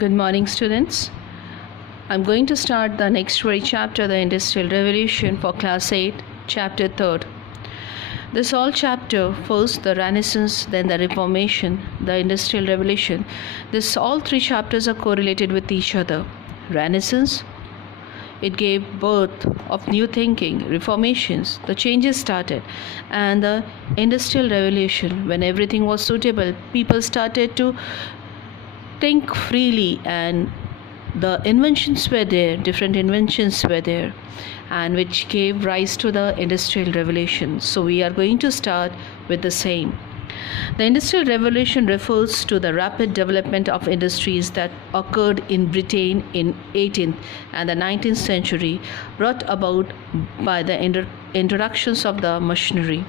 Good morning, students. I'm going to start the next very chapter, the Industrial Revolution, for Class 8, Chapter 3rd. This whole chapter, first the Renaissance, then the Reformation, the Industrial Revolution. All three chapters are correlated with each other. Renaissance, it gave birth of new thinking, reformations, the changes started. And the Industrial Revolution, when everything was suitable, people started to think freely, and the inventions were there, different inventions were there, and which gave rise to the Industrial Revolution. So we are going to start with the same. The Industrial Revolution refers to the rapid development of industries that occurred in Britain in 18th and the 19th century, brought about by the introductions of the machinery.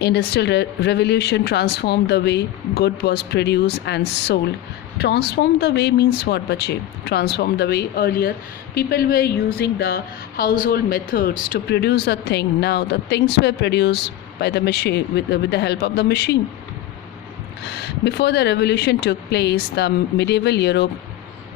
Industrial Revolution transformed the way good was produced and sold. Transform the way means what, bache? Transform the way earlier people were using the household methods to produce a thing. Now the things were produced by the machine with the help of the machine. Before the revolution took place, the medieval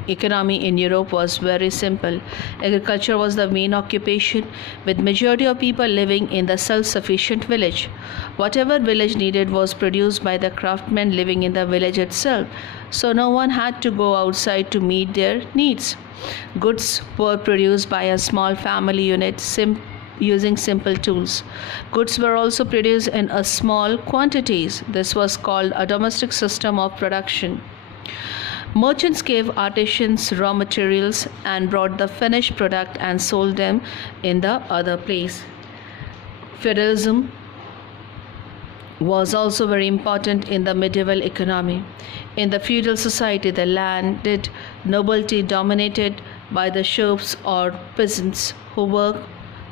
economy in Europe was very simple. Agriculture was the main occupation, with majority of people living in the self-sufficient village. Whatever village needed was produced by the craftsmen living in the village itself, so no one had to go outside to meet their needs. Goods were produced by a small family unit using simple tools. Goods were also produced in a small quantities. This was called a domestic system of production. Merchants gave artisans raw materials and brought the finished product and sold them in the other place. Feudalism was also very important in the medieval economy. In the feudal society, the landed nobility dominated by the serfs or peasants who worked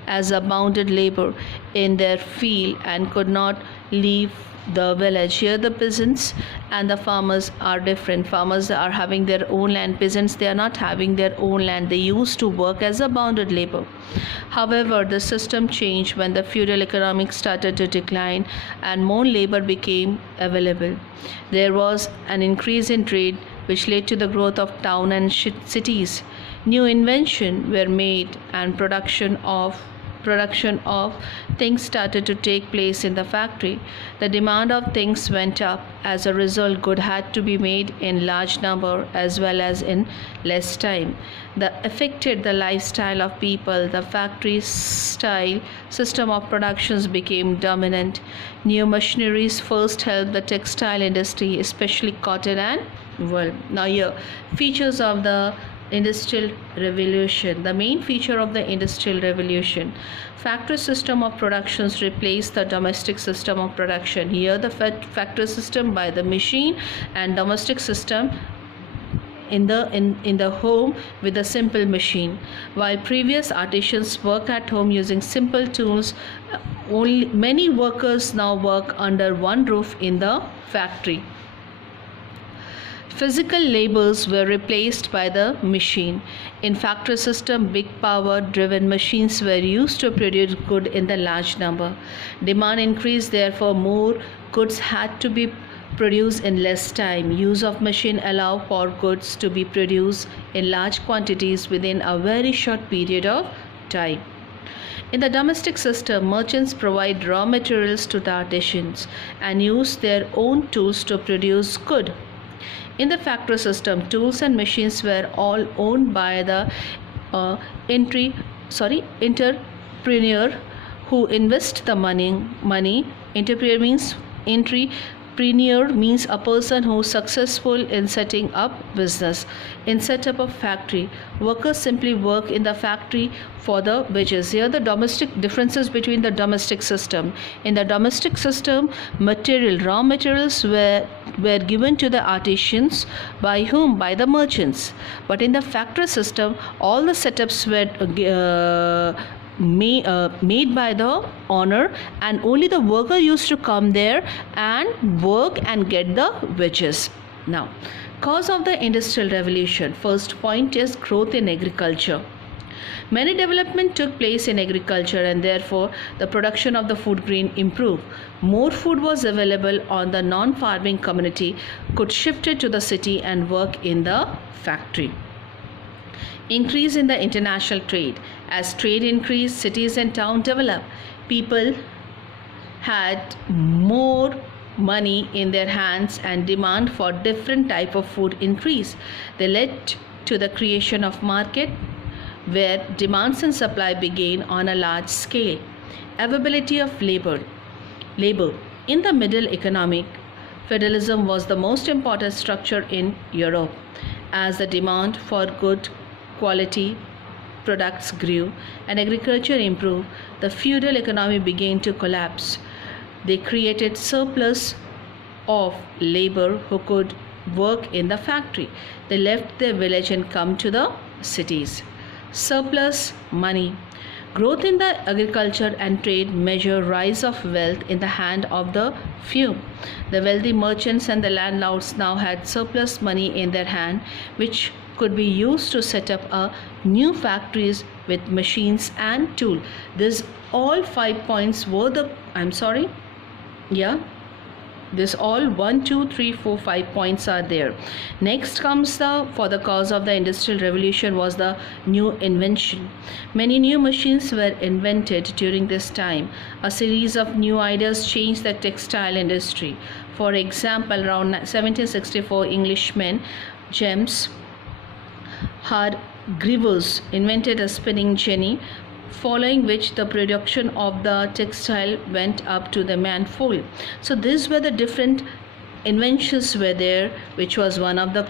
as a bounded labor in their field and could not leave the village. Here the peasants and the farmers are different. Farmers are having their own land. Peasants, they are not having their own land. They used to work as a bounded labor. However, the system changed when the feudal economics started to decline and more labor became available. There was an increase in trade which led to the growth of towns and cities. New inventions were made and production of things started to take place in the factory. The demand of things went up. As a result, goods had to be made in large number as well as in less time. That affected the lifestyle of people. The factory style system of productions became dominant. New machineries first helped the textile industry, especially cotton and wool. Now here, features of the Industrial Revolution. The main feature of the Industrial Revolution: factory system of productions replaced the domestic system of production. Here the factory system by the machine and domestic system in the home with a simple machine. While previous artisans work at home using simple tools, only many workers now work under one roof in the factory. Physical labors were replaced by the machine. In factory system, big power-driven machines were used to produce goods in the large number. Demand increased, therefore more goods had to be produced in less time. Use of machine allowed for goods to be produced in large quantities within a very short period of time. In the domestic system, merchants provide raw materials to the artisans and use their own tools to produce goods. In the factory system, tools and machines were all owned by the entrepreneur who invest the money. Entrepreneur means a person who is successful in setting up business. In setup of factory, workers simply work in the factory for the wages. Here the domestic differences between the domestic system. In the domestic system, raw materials were given to the artisans. By whom? By the merchants. But in the factory system, all the setups were made by the owner, and only the worker used to come there and work and get the wages. Now, cause of the Industrial Revolution. First point is growth in agriculture. Many development took place in agriculture and therefore the production of the food grain improved. More food was available on the non-farming community could shift it to the city and work in the factory. Increase in the international trade. As trade increased, cities and towns developed. People had more money in their hands and demand for different type of food increased. They led to the creation of market where demands and supply began on a large scale. Availability of labor. In the Middle Economic, feudalism was the most important structure in Europe. As the demand for good quality products grew and agriculture improved, the feudal economy began to collapse. They created surplus of labor who could work in the factory. They left their village and come to the cities. Surplus money. Growth in the agriculture and trade measure rise of wealth in the hand of the few. The wealthy merchants and the landlords now had surplus money in their hand, which could be used to set up a new factories with machines and tool. This all 5 points were this all 1 2 3 4 5 points are there. Next comes for the cause of the industrial revolution was the new invention. Many new machines were invented during this time. A series of new ideas changed the textile industry. For example, around 1764, Englishman James Hargreaves invented a spinning jenny, following which the production of the textile went up to the manifold. So these were the different inventions were there, which was one of the